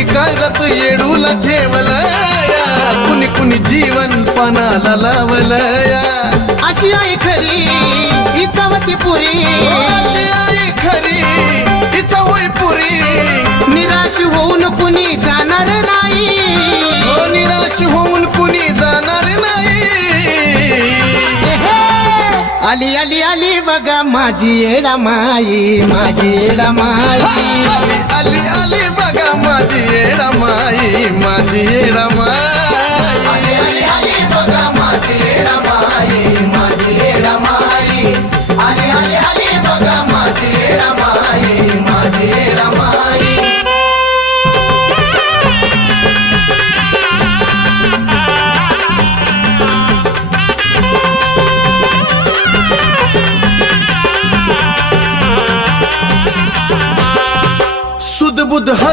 कुणी काळजात येडूला ठेवलया, कुणी कुणी जीवन पणाला लावलया. अशी आई खरी इचावती पुरी, अशी आई खरी तिचा होय पुरी. निराश होऊन कुणी जाणार नाही, निराश होऊन कुणी जाणार नाही. आली आली आली बघा माझी येडा माई, माझी येडा माई. आली आली आली बघा माझी येडा माई, माझी येडा माई. आली आली आली बघा माझी येडा माई, माझी येडा माई. आली आली आली बघा माझी येडा माई, माझी येडा माई. सुध बुध